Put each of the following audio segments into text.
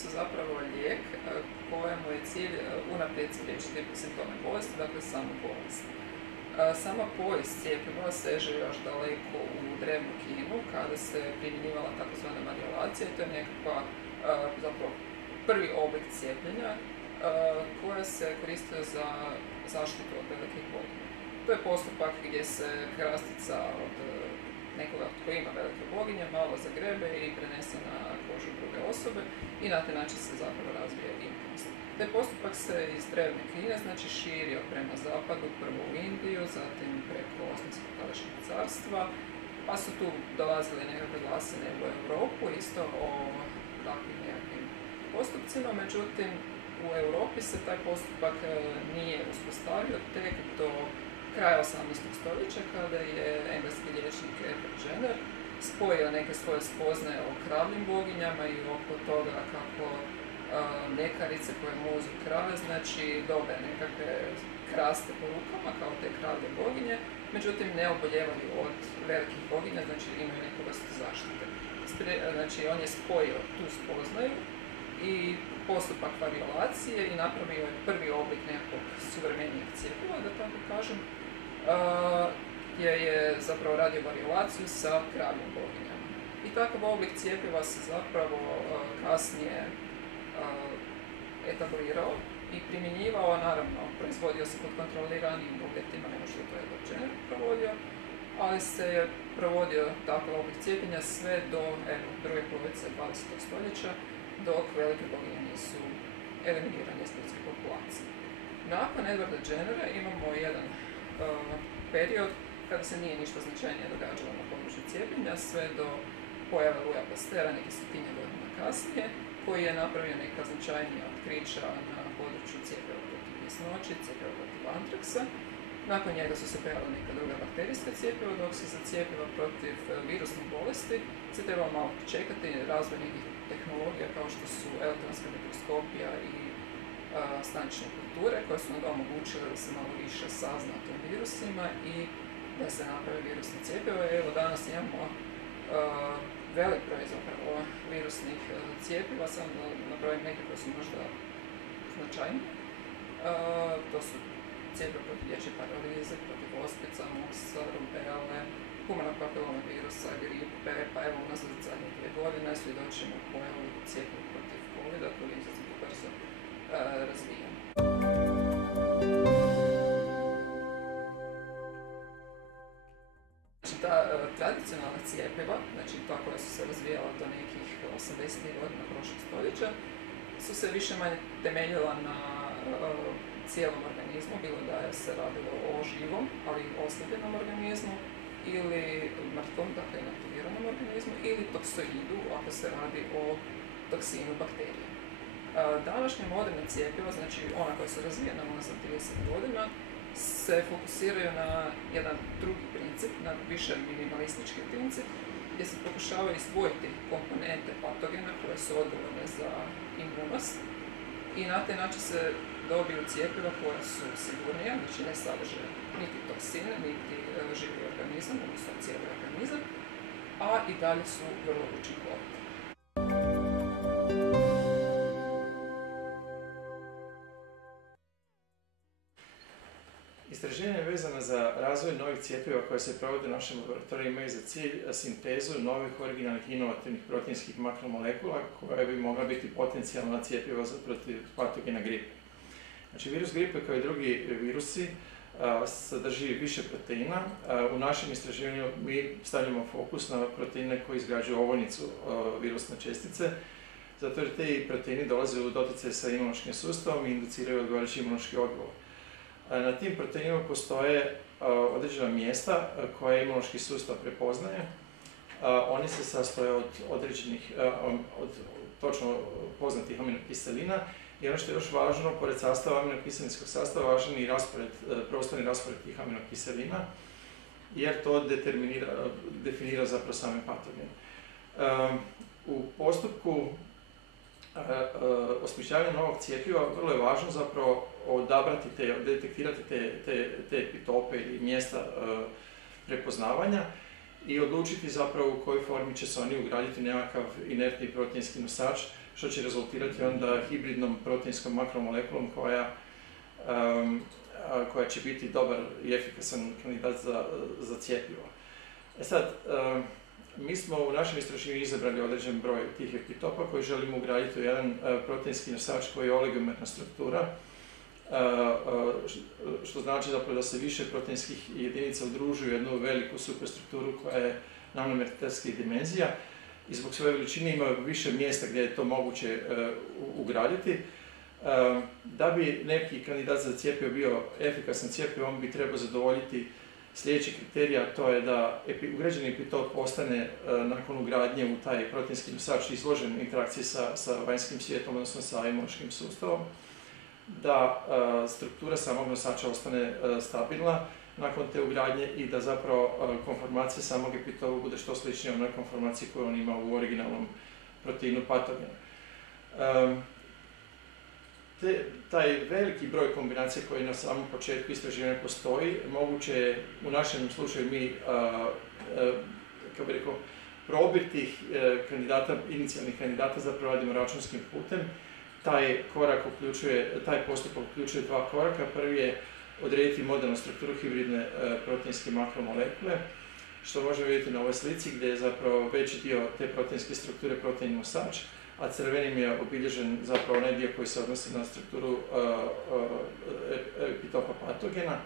su zapravo lijek kojemu je cilj unaprijed spriječiti simptome bolesti, dakle samu bolest. Sama povijest cjepiva seže još daleko u drevnu Kinu, kada se primjenjivala takozvana variolacija, i to je nekakva zapravo prvi oblik cijepljenja koja se koristila za zaštitu od velikih boginja. To je postupak gdje se krastica od nekoga tko ima velike boginje malo zagrebe i prenese na kožu druge osobe i na taj način se zapravo razvija imunost. Taj postupak se iz drevne Kine širio prema zapadu, prvo u Indiju, zatim preko Osmanskog tadašnjeg carstva, pa su tu dolazile nekakve glasine u Europu isto o takvim nekakvim postupcima, međutim u Europi se taj postupak nije uspostavio tek do kraja 18. stoljeća, kada je engleski liječnik Edward Jenner spojio neke svoje spoznaje o kravljim boginjama i oko toga kako mljekarice koje muzu krave, dobe nekakve kraste po rukama kao te kravlje boginje, međutim ne oboljevaju od velikih boginja, imaju neku vrstu zaštite. On je spojio tu spoznaju i postupak variolacije i napravio je prvi oblik nekog suvremenijeg cjepiva, da tako kažem, gdje je zapravo radio variolaciju sa kravljim boginjama. I takav oblik cjepiva se zapravo kasnije etablirao i primjenjivao, naravno, proizvodio se pod kontroliranim uvjetima nego što to je Edward Jenner provodio, ali se je provodio takav oblik cijepljenja sve do druge polovice 20. stoljeća, dok velike boginje nisu eliminirane iz ljudske populacije. Nakon Edwarda Jennera imamo jedan period kada se nije ništa značajnije događalo na području cijepljenja, sve do pojave Louisa Pasteura neki 100 godina kasnije, koji je napravio neka značajnija otkrića na području cjepiva protiv bjesnoće, cjepiva protiv antraksa. Nakon njega su se pojavila neka druga bakterijska cjepiva, dok se za cjepiva protiv virusnih bolesti se trebalo malo čekati razvoj nekih tehnologija kao što su elektronska mikroskopija i stanične kulture, koje su onda omogućile da se malo više sazna o tim virusima i da se napravi virusne cjepiva. Evo danas imamo velik broj zapravo virusnih cjepiva, samo da nabrojim neke koje su možda značajne. To su cjepiva protiv dječje paralize, protiv ospica, muksa, rubele, humanog papiloma virusa, gripe, pa evo unazad zadnje 2 godine svjedočimo pojavu cjepiva protiv COVID-a koji je izuzetno brzo razvijen. Ta tradicionalna cjepiva, ta koja su se razvijala do nekih 80. godina prošlog stoljeća, su se više manje temeljila na cijelom organizmu, bilo da je se radilo o živom, ali oslabljenom organizmu, ili mrtvom, dakle inaktiviranom organizmu, ili toksoidu, ako se radi o toksinu bakterije. Današnje moderne cjepiva, ona koja su razvijena unazad 30 godina, se fokusiraju na jedan drugi princip, na više minimalistički princip, gdje se pokušavaju izdvojiti komponente patogena koje su odgovorne za imunost i na taj način se dobiju cjepiva koja su sigurnija, ne sadrže niti toksine, niti živi organizam, odnosno cijeli organizam, a i dalje su vrlo učinkovite. Istraženje vezano za razvoj novih cjepiva koje se provode u našem laboratoriju imaju za cilj sintezu novih originalnih inovativnih proteinskih makromolekula koje bi mogla biti potencijalna cjepiva protiv patogena gripe. Virus gripe kao i drugi virusi sadrži više proteina. U našem istraživanju mi stavljamo fokus na proteine koji izgrađuju ovojnicu virusne čestice, zato jer te proteini dolaze u doticaj sa imunološkim sustavom i induciraju odgovarajući imunološki odgovor. Na tim proteinima postoje određena mjesta koje imunološki sustav prepoznaje. Oni se sastoje od određenih, od točno poznatih aminokiselina i ono što je još važno, pored sastava aminokiselinskog sastava, važan je i prostorni raspored tih aminokiselina, jer to definira zapravo same patogene. U postupku osmišljavanja novog cjepiva vrlo je važno zapravo odabrati detektirati te epitope ili mjesta prepoznavanja i odlučiti zapravo u kojoj formi će se oni ugraditi nekakav inertni proteinski nosač što će rezultirati onda hibridnom proteinskom makromolekulom koja će biti dobar i efikasan kandidat za cjepivo. Sad, mi smo u našem istraživanju izabrali određen broj tih epitopa koji želimo ugraditi u jedan proteinski nosač koji je oligomerna struktura, što znači zapravo da se više proteinskih jedinica udružuju u jednu veliku superstrukturu koja je nanometarskih dimenzija i zbog svoje veličine ima više mjesta gdje je to moguće ugraditi. Da bi neki kandidat za cjepivo bio efikasan cjepivo, on bi trebao zadovoljiti sljedeći kriterij, a to je da ugrađeni epitop ostane nakon ugradnje u taj proteinski nosač izložen interakciji sa vanjskim svijetom, odnosno sa imunološkim sustavom, da struktura samog nosača ostane stabilna nakon te ugradnje i da zapravo konformacija samog epitopa bude što sličnija onoj konformaciji koju on ima u originalnom proteinu patogena. Taj veliki broj kombinacija koji na samom početku istraživanja postoji, moguće je u našem slučaju mi, kako bih rekao, probir tih inicijalnih kandidata zapravo radimo računskim putem. Taj postupak uključuje dva koraka. Prvi je odrediti modelnu strukturu hibridne proteinske makromolekule, što možemo vidjeti na ovoj slici gdje je zapravo veći dio te proteinske strukture protein nosač, a crvenim je obilježen zapravo onaj dio koji se odnosi na strukturu epitopa patogena.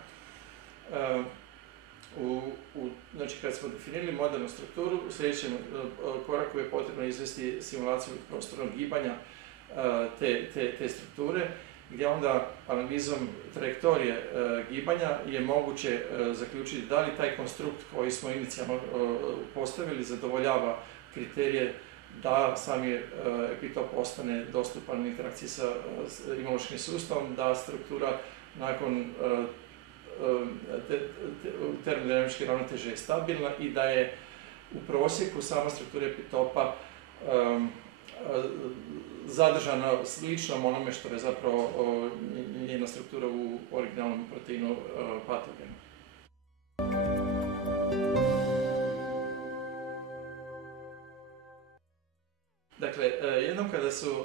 Znači, kad smo definirali modelnu strukturu, u sljedećem koraku je potrebno izvesti simulaciju prostornog gibanja te strukture, gdje onda analizom trajektorije gibanja je moguće zaključiti da li taj konstrukt koji smo inicijalno postavili zadovoljava kriterije da sami epitop ostane dostupan u interakciji sa imunološkim sustavom, da struktura nakon termodinamičke ravnoteže je stabilna i da je u prosjeku sama struktura epitopa zadržana sličnom onome što je zapravo njena struktura u originalnom proteinu patogena. Dakle, jednom kada su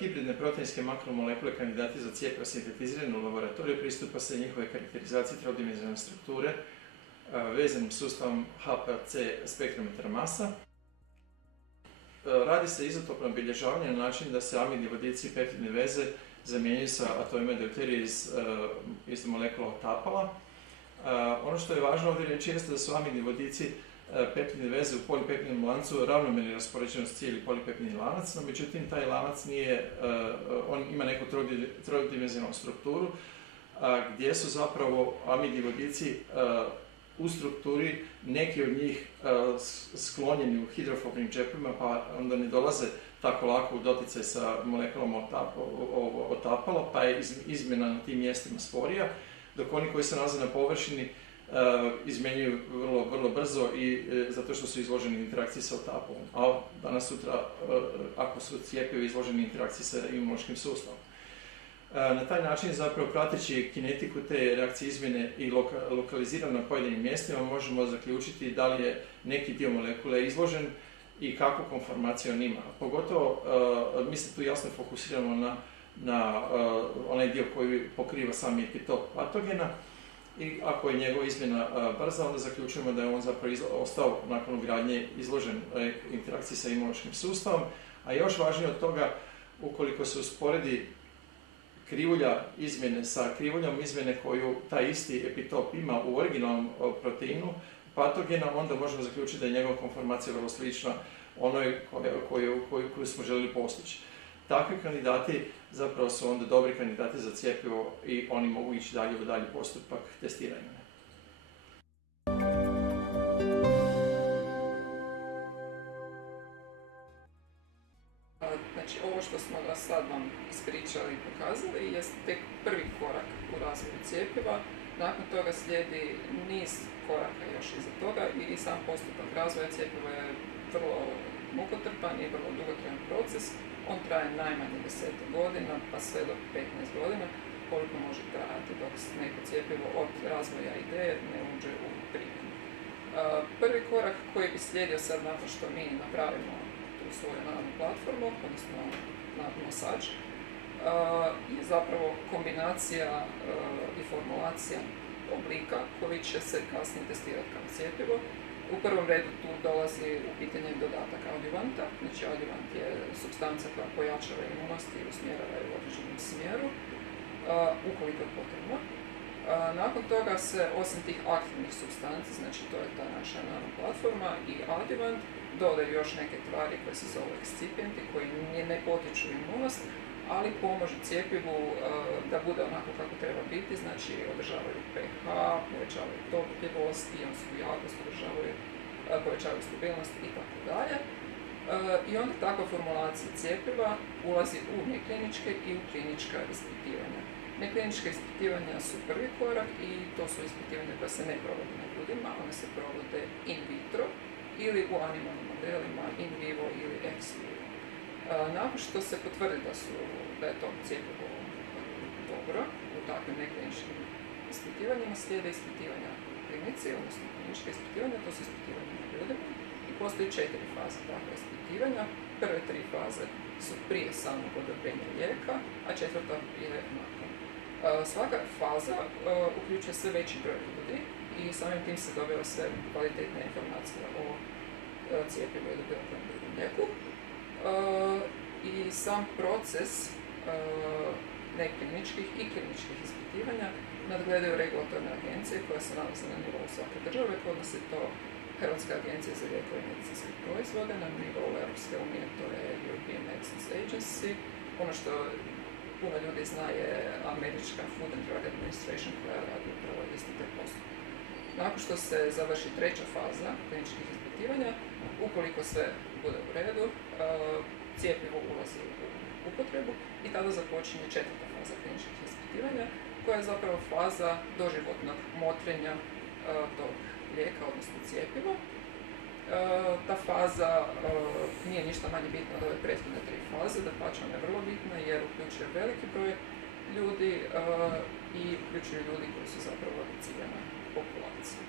hibridne proteinske makromolekule kandidati za cjepivo sintetizirane u laboratoriju, pristupa se njihove karakterizacije trodimenzionalne strukture vezanim sustavom HPLC spektrometar masa. Radi se izotopno obilježavanje na način da se amidni vodici i peptidne veze zamjenjuju sa atomima deuterija iz molekula otapala. Ono što je važno ovdje reći jeste da su amidni vodici peptidne veze u polipeptidnom lancu ravnomjerno raspoređeni uz cijeli polipeptidni lanac, no međutim taj lanac on ima neku trodimenzionalnu strukturu gdje su zapravo amidni vodici u strukturi neki od njih sklonjeni u hidrofobnim džepovima, pa onda ne dolaze tako lako u doticaj sa molekulom otapalo, pa je izmjena na tim mjestima sporija, dok oni koji se nalaze na površini izmjenjuju vrlo brzo i zato što su izloženi interakciji sa otapalom. A danas sutra, ako su cjepivi izloženi interakciji sa imunološkim sustavom. Na taj način, zapravo prateći kinetiku te reakcije izmjene i lokalizirano na pojedinim mjestima, možemo zaključiti da li je neki dio molekule izložen i kakvu konformaciju on ima. Pogotovo mi se tu jasno fokusiramo na onaj dio koji pokriva sami epitop patogena i ako je njegova izmjena brza, onda zaključujemo da je on zapravo ostao nakon ugradnje izložen interakciji sa imunološkim sustavom, a još važnije od toga, ukoliko se usporedi krivulja izmjene sa krivuljom izmjene koju taj isti epitop ima u originalnom proteinu patogena, onda možemo zaključiti da je njegova konformacija vrlo slična onoj koju smo željeli postići. Takvi kandidati zapravo su onda dobri kandidati za cjepivo i oni mogu ići dalje u dalji postupak testiranja. Znači, ovo što smo do sad vam ispričali i pokazali je tek prvi korak u razvoju cjepiva. Nakon toga slijedi niz koraka još iza toga i sam postupak razvoja cjepiva je vrlo mukotrpan i vrlo dugotrajan proces. On traje najmanje 10 godina, pa sve do 15 godina, koliko može trajati dok neko cjepivo od razvoja ideje ne uđe u primjenu. Prvi korak koji bi slijedio sad nakon što mi napravimo tu svoju nano platformu, odnosno nanosač, je zapravo kombinacija i formulacija oblika koji će se kasnije testirati kao cjepivo. U prvom redu tu dolazi u pitanje dodatak adjuvanta, znači adjuvant je supstanca koja pojačava imunost i usmjerava je u određenom smjeru, ukoliko je potrebno. Nakon toga se, osim tih aktivnih supstanci, znači to je ta naša nanoplatforma i adjuvant, dodaju još neke tvari koje se zovu excipient koji ne potiču imunost, ali pomažu cjepivu da bude onako kako treba biti, znači održavaju pH, povećavaju topljivost, ionsku jakost, povećavaju stabilnost itd. I onda takva formulacija cjepiva ulazi u nekliničke i u klinička ispitivanja. Neklinička ispitivanja su prvi korak i to su ispitivanja koja se ne provode na ljudima, one se provode in vitro ili u animalnim modelima, in vivo ili ex vivo. Nakon što se potvrdi da je to cjepivo dobro u takvim nekliničkim ispitivanjima, slijede ispitivanja u klinici, odnosno klinička ispitivanja, to su ispitivanja na ljudima i postoji 4 faze takve ispitivanja. Prve 3 faze su prije samog odobrenja lijeka, a 4. je nakon. Svaka faza uključuje sve veći broj ljudi i samim tim se dobiva sve kvalitetna informacija o cjepivu i dobivateljnom lijeku. I sam proces nekliničkih i kliničkih ispitivanja nadgledaju regulatorne agencije koje se nalaze na nivou svake države. Kod nas je to Hrvatska agencija za lijekove i medicinske proizvode, na nivou Europske unije to je European Medicines Agency. Ono što puno ljudi zna je Američka Food and Drug Administration koja radi upravo isti taj postupak. Nakon što se završi 3. faza kliničkih ispitivanja, ukoliko sve bude u redu, cjepivo ulazi u upotrebu i tada započinje 4. faza kliničkih ispitivanja, koja je zapravo faza doživotnog motrenja tog lijeka, odnosno cjepiva. Ta faza nije ništa manje bitna od ove prethodne 3 faze, dapače ona je vrlo bitna jer uključuje veliki broj ljudi i uključuje ljudi koji su zapravo ciljana populacija.